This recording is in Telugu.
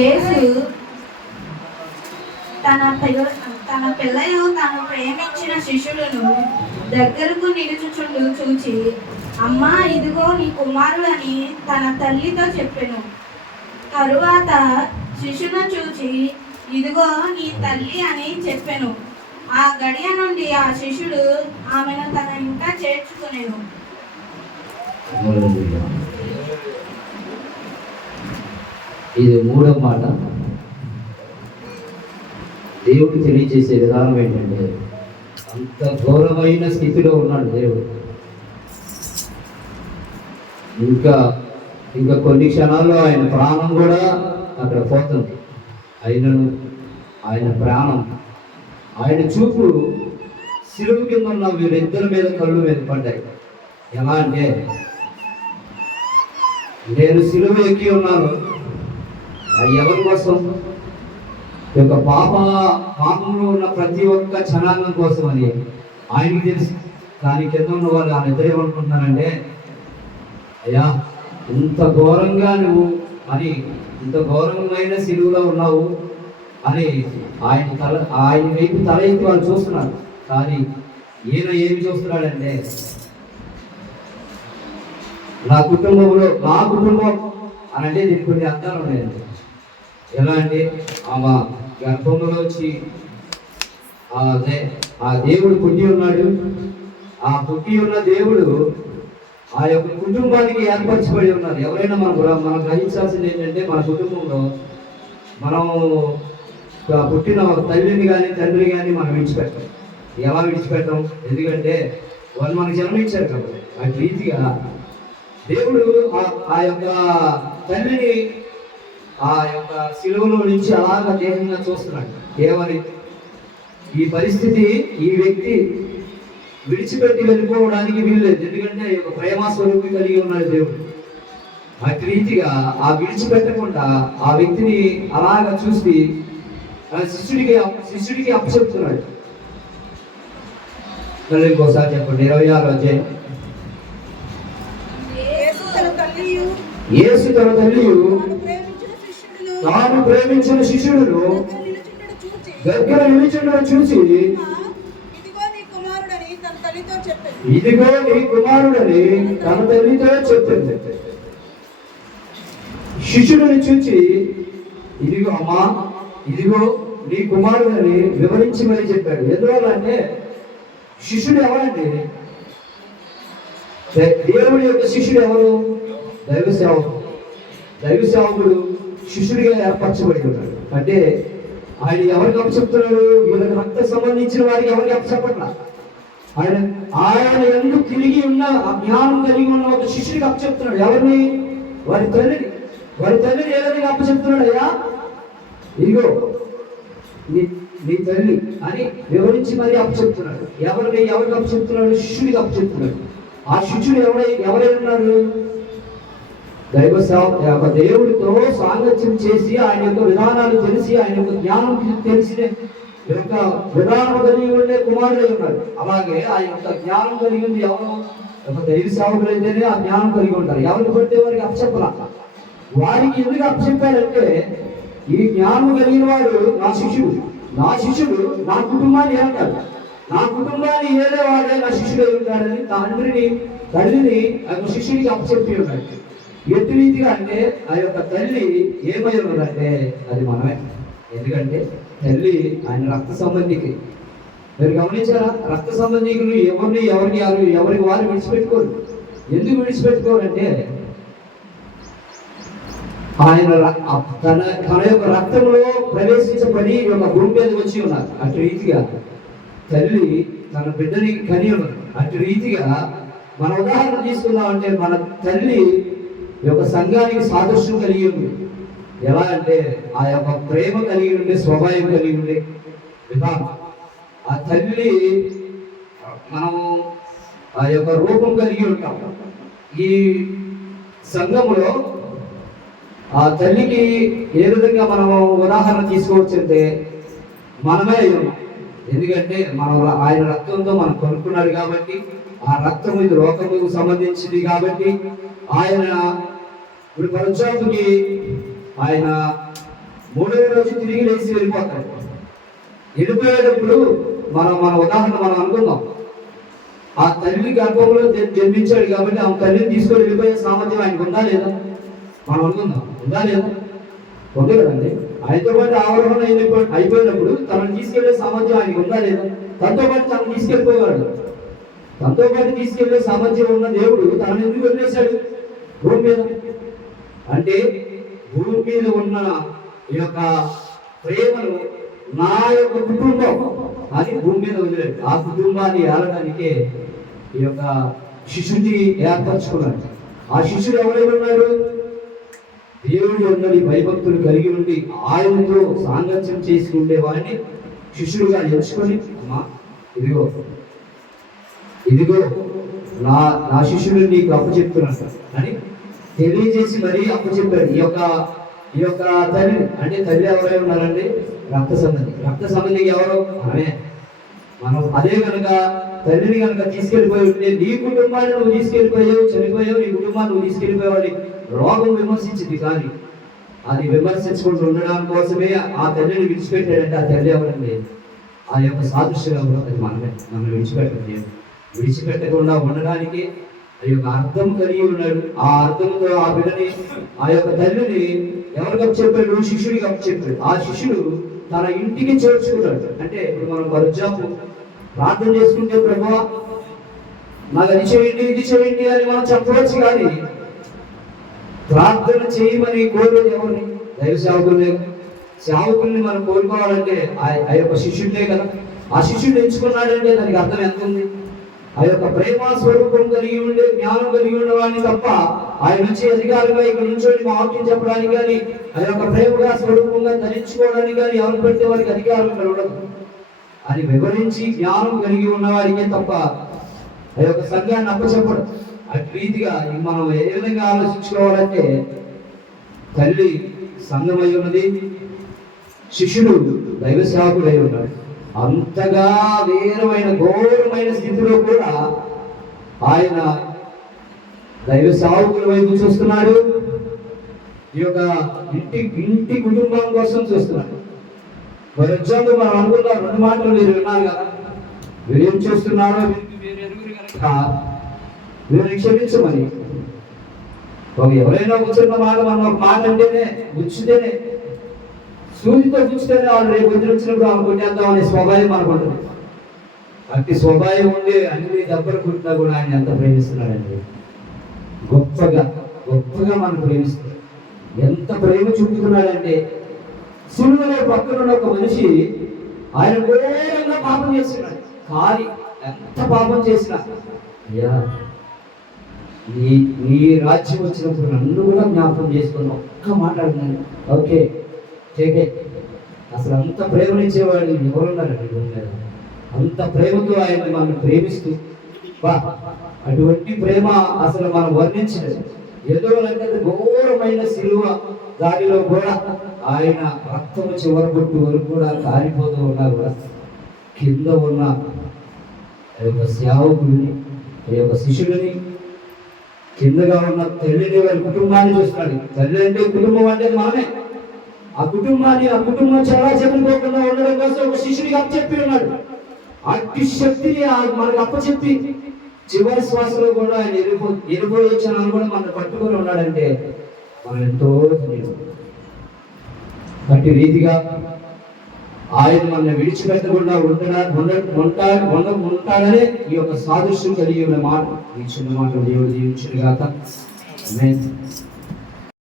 యేసు తన పిల్లలు తాను ప్రేమించిన శిష్యులను దగ్గరకు నిలుచుచుండు చూచి, అమ్మా, ఇదిగో నీ కుమారుడు అని తన తల్లితో చెప్పెను. తరువాత శిష్యును చూచి, ఇదిగో నీ తల్లి అని చెప్పెను. ఆ గడియ నుండి ఆ శిష్యుడు ఆమెను తన ఇంట చేర్చుకునేను. ఇది మూడవ మాట. దేవుడు తెలియజేసే విధానం ఏంటంటే, అంత ఘోరమైన స్థితిలో ఉన్నాడు దేవుడు. ఇంకా కొన్ని క్షణాల్లో ఆయన ప్రాణం కూడా అక్కడ పోతుంది. అయినను ఆయన ప్రాణం, ఆయన చూపు సిలువ కింద ఉన్న వీరిద్దరి మీద కళ్ళు మీద పడ్డాయి. ఎలా అంటే, నేను ఎక్కి ఉన్నాను ఎవరి కోసం? యొక్క పాపంలో ఉన్న ప్రతి ఒక్క క్షణాంగం కోసం అని ఆయనకి తెలుసు. కానీ కింద ఉన్న వాళ్ళు ఆ నిద్ర ఏమనుకుంటున్నారంటే, అయ్యా, ఇంత ఘోరంగా నువ్వు అని, ఇంత ఘోరమైన సిలువలో ఉన్నావు అని ఆయన వైపు తల ఎత్తి వాళ్ళు చూస్తున్నారు. కానీ ఈయన ఏమి చూస్తున్నాడంటే, నా కుటుంబం అని అంటే దీనికి కొన్ని అర్థాలు ఉన్నాయండి. ఎలా అంటే, ఆమె గర్భంలో వచ్చి ఆ దేవుడు పుట్టి ఉన్నాడు. ఆ పుట్టి ఉన్న దేవుడు ఆ యొక్క కుటుంబానికి ఏర్పరచబడి ఉన్నారు. ఎవరైనా మనం గ్రహించాల్సింది ఏంటంటే, మన కుటుంబంలో మనం పుట్టిన తల్లిని కానీ తండ్రి కానీ మనం విడిచిపెట్టాం. ఎలా విడిచిపెట్టాం? ఎందుకంటే వాళ్ళు మనకు జన్మించారు కాబట్టి. ఆ రీతిగా దేవుడు ఆ యొక్క తల్లిని ఆ యొక్క శిలువలో నుంచి అలాగ దేహంగా చూస్తున్నాడు. ఏమని? ఈ పరిస్థితి ఈ వ్యక్తి విడిచిపెట్టి వెళ్ళిపోవడానికి వీల్లేదు. ఎందుకంటే ఒక ప్రేమ స్వరూపి కలిగి ఉన్నాడు దేవుడు. అటు రీతిగా ఆ విడిచిపెట్టకుండా ఆ వ్యక్తిని అలాగ చూసి శిష్యుడికి అప్పచెప్తున్నాడు. ఇంకోసారి చెప్పండి. 26వ అధ్యాయం. యేసు తన తల్లియు తాను ప్రేమించిన శిష్యుడును దగ్గర నిలుచుండడం చూసి, ఇదిగో నీ కుమారుడని తన తల్లితో చెప్పింది. శిష్యుడిని చూచి, ఇదిగో అమ్మా, ఇదిగో నీ కుమారుడని వివరించి మరీ చెప్పాడు. ఎందువల్ల అంటే, శిష్యుడు ఎవరండి? దేవుడి యొక్క శిష్యుడు ఎవరు? దైవ సేవకుడు శిష్యుడిగా ఏర్పరచబడి ఉన్నాడు. అంటే ఆయన ఎవరికి అప్పచెప్తున్నాడు? వీళ్ళకి రక్త సంబంధించిన వారికి ఎవరికి అప్పచెప్పట్లా. ఆయన ఎందుకు తిరిగి ఉన్న ఆ జ్ఞానం కలిగి ఉన్న ఒక శిష్యుడికి అప్పచెప్తున్నాడు. ఎవరిని? వారి తల్లిని ఏదైనా అప్పచెప్తున్నాడు. అయ్యా, ఇదిగో నీ తల్లి అని వివరించి మరీ అప్పచెప్తున్నాడు. ఎవరికి అప్పచెప్తున్నాడు? శిష్యుడికి అప్పచెప్తున్నాడు. ఆ శిష్యుడు ఎవరై ఉన్నారు? దేవుడితో సాంగత్యం చేసి ఆయన యొక్క విధానాలు తెలిసి ఆయన యొక్క జ్ఞానం తెలిసిన యొక్క విధానం కలిగి ఉండే కుమారుడై ఉన్నాడు. అలాగే ఆ యొక్క జ్ఞానం కలిగింది ఎవరు? ఒక దైవ సేవకులైతేనే ఆ జ్ఞానం కలిగి ఉంటారు. ఎవరికి పడితే వారికి అప్పచెప్పలా. వారికి ఎందుకు అప్పచెప్పారంటే, ఈ జ్ఞానం కలిగిన వాడు నా శిష్యుడు నా కుటుంబాన్ని ఏమంటారు? నా కుటుంబాన్ని ఏలేవాడే నా శిష్యుడు అయి ఉంటాడని తల్లిని ఆ యొక్క శిష్యుడికి అప్పచెప్పి ఉన్నాడు. ఎట్టి రీతిగా అంటే, ఆ యొక్క తల్లి ఏమై ఉన్నదంటే అది మనమే. ఎందుకంటే తల్లి ఆయన రక్త సంబంధికి. మీరు గమనించారా? రక్త సంబంధికులు ఎవరికి వారు విడిచిపెట్టుకోరు. ఎందుకు విడిచిపెట్టుకోరంటే, ఆయన తన యొక్క రక్తంలో ప్రవేశించబడి ఒక భూమి మీద వచ్చి ఉన్నారు. అటు రీతిగా తల్లి తన బిడ్డని కని ఉన్నారు. అటు రీతిగా మన ఉదాహరణ తీసుకుందామంటే, మన తల్లి యొక్క సంఘానికి సాదృశ్యం కలిగి ఉంది. ఎలా అంటే, ఆ యొక్క ప్రేమ కలిగి ఉండే స్వభావం కలిగి ఉండే విధానం. ఆ తల్లి మనము ఆ యొక్క రూపం కలిగి ఉంటాం. ఈ సంఘములో ఆ తల్లికి ఏ విధంగా మనము ఉదాహరణ తీసుకోవచ్చు అంటే, మనమే అయ్యాం. ఎందుకంటే ఆయన రక్తంతో మనం కొనుక్కున్నాడు కాబట్టి, ఆ రక్తం ఇది లోకముకు సంబంధించింది కాబట్టి, ఆయన ఇప్పుడు పరచాపుకి ఆయన 3వ రోజు తిరిగి లేచి వెళ్ళిపోతాడు. వెళ్ళిపోయేటప్పుడు మన ఉదాహరణ మనం అనుకుందాం. ఆ తల్లి గర్భంలో జన్మించాడు కాబట్టి ఆ తల్లిని తీసుకొని వెళ్ళిపోయే సామర్థ్యం ఆయనకు ఉందా లేదా మనం అనుకుందాం. ఉందా లేదా? ఉంది కదండి. ఆయనతో పాటు ఆవరణ అయిపోయినప్పుడు తనను తీసుకెళ్లే సామర్థ్యం ఆయనకు ఉందా లేదా? తనతో పాటు తనను తీసుకెళ్ళిపోయాడు. తనతో పాటు తీసుకెళ్లే సామర్థ్యం ఉన్న దేవుడు తనను ఎందుకు వదిలేశాడు భూమి మీద? అంటే భూమి మీద ఉన్న ఈ యొక్క ప్రేమను నా యొక్క కుటుంబం అని భూమి మీద వదిలేడు. ఆ కుటుంబాన్ని ఏలడానికే ఈ యొక్క శిశుని ఏర్పరచుకున్నాడు. ఆ శిశుడు ఎవరైనా ఉన్నాడు? దేవుడి ఉన్నది భయభక్తులు కలిగి ఉండి ఆయనతో సాంగత్యం చేసి ఉండేవాడిని శిష్యుడుగా ఎంచుకొని, అమ్మా ఇదిగో ఇదిగో నా శిష్యుడు నీకు అప్పచెప్తున్నాడు అని తెలియజేసి మరీ అప్పచెప్పాడు. ఈ యొక్క తల్లి అంటే తల్లి ఎవరై ఉన్నారండి? రక్త సంబంధికి ఎవరు? ఆమె. మనం అదే కనుక తల్లిని కనుక తీసుకెళ్ళిపోయి ఉంటే నీ కుటుంబాన్ని నువ్వు తీసుకెళ్ళిపోయావు, చనిపోయావు, నీ కుటుంబాన్ని నువ్వు తీసుకెళ్ళిపోయావు రోగం విమర్శించింది. కానీ అది విమర్శించుకుంటూ ఉండడం కోసమే ఆ తల్లిని విడిచిపెట్టాడంటే ఆ తల్లి ఎవరండి? ఆ యొక్క సాదృశ్యం ఎవరు? అది మనం విడిచిపెట్టకుండా ఉండడానికి ఆ యొక్క అర్థం కలిగి ఉన్నాడు. ఆ అర్థంతో ఆ బిడ్డని ఆ యొక్క తల్లిని ఎవరికి అప్పచెప్పాడు? శిష్యుడికి అప్పచెప్పాడు. ఆ శిష్యుడు తన ఇంటికి చేర్చుకున్నాడు. అంటే ఇప్పుడు మనం పరచాపు ప్రార్థన చేసుకుంటే ప్రభువా నాకు అది చేయండి ఇది చేయండి అని మనం చెప్పవచ్చు. కానీ ప్రార్థన చేయమని కోరేది ఎవరిని? దైవ సేవకుల్ని మనం కోరుకోవాలంటే ఆ యొక్క శిష్యుడే కదా. ఆ శిష్యుడు ఎంచుకున్నాడంటే దానికి అర్థం ఎంత ఉంది? ఆ యొక్క ప్రేమ స్వరూపం కలిగి ఉండే జ్ఞానం కలిగి ఉండేవాడిని తప్ప ఆయన నుంచి అధికారులుగా ఇక్కడ నుంచి వాక్యం చెప్పడానికి కానీ ఆ యొక్క ప్రేమగా స్వరూపంగా ధరించుకోవడానికి కానీ ఎవరు పెడితే వారికి అధికారం ఉండదు. అది వివరించి జ్ఞానం కలిగి ఉన్నవాడికే తప్ప ఆ యొక్క సంఘాన్ని అప్పచెప్పడం. అటు రీతిగా మనం ఏ విధంగా ఆలోచించుకోవాలంటే తల్లి సంఘమై ఉన్నది, శిష్యుడు దైవ సేవకుడై ఉన్నాడు. అంతగా వేరమైన ఘోరమైన స్థితిలో కూడా ఆయన దైవ సేవకుల వైపు చూస్తున్నాడు. ఈ యొక్క ఇంటి కుటుంబం కోసం చూస్తున్నాడు. మరి వచ్చాక మనం అనుకున్న 2 మాటలు మీరు విన్నారు కదా. వీరేం చేస్తున్నారో వీరిని క్షమించమని. ఎవరైనా కూర్చున్న మాట మనం ఒక మాట అంటేనే గుచ్చితేనే సూర్యుతో గుచ్చితేనే వాళ్ళు రేపు వచ్చినప్పుడు ఆమె కొట్టేద్దాం అనే స్వభావం మనకు ఉంటుంది. అట్టి స్వభావం ఉండి అన్ని దెబ్బలు కుట్టినా కూడా ఆయన ఎంత ప్రేమిస్తున్నాడండి. గొప్పగా మనం ప్రేమిస్తున్నాడు. ఎంత ప్రేమ చూపుతున్నాడంటే సిలువలో పక్కన ఒక మనిషి ఆయన ఘోరంగా పాపం చేస్తున్నాడు. కానీ ఎంత పాపం చేసినా అయ్యా నీ రాజ్యం వచ్చినప్పుడు నన్ను కూడా జ్ఞాపకం చేసుకుని ఒక్క మాట్లాడుతున్నాను. ఓకే టేకే. అసలు అంత ప్రేమనిచ్చేవాడు ఎవరున్నారండి? అంత ప్రేమతో ఆయన మనం ప్రేమిస్తూ అటువంటి ప్రేమ అసలు మనం వర్ణించలేదు. ఏదో అంటే ఘోరమైన సిలువ దాడిలో కూడా ఆయన రక్తము చివరగొట్టు వరకు కూడా కారిపోతూ ఉన్నా కూడా కింద ఉన్న ఆ యొక్క సేవకుడిని ఆ యొక్క శిష్యుడిని కిందగా ఉన్న తల్లిని వారి కుటుంబాన్ని చూస్తున్నాడు. తల్లి అంటే కుటుంబం అంటే మనమే. ఆ కుటుంబం చాలా చెప్పుకోకుండా ఉండడం కోసం ఒక శిష్యుడికి అప్పచెప్పి ఉన్నాడు. అట్టి శక్తిని మనకు అప్పచెప్పి చివరి శ్వాసలో కూడా ఆయన ఎరిపోయొచ్చానని కూడా మనం పట్టుకొని ఉన్నాడంటే మనం ఎంతో అట్టి రీతిగా ఆయన మనల్ని విడిచిపెట్టకుండా ఉంటాడనే ఈ యొక్క సాదృశ్యం కలిగి ఉన్న మాట ఈ చిన్న మాట దేవుడు దీవించును గాక. ఆమేన్.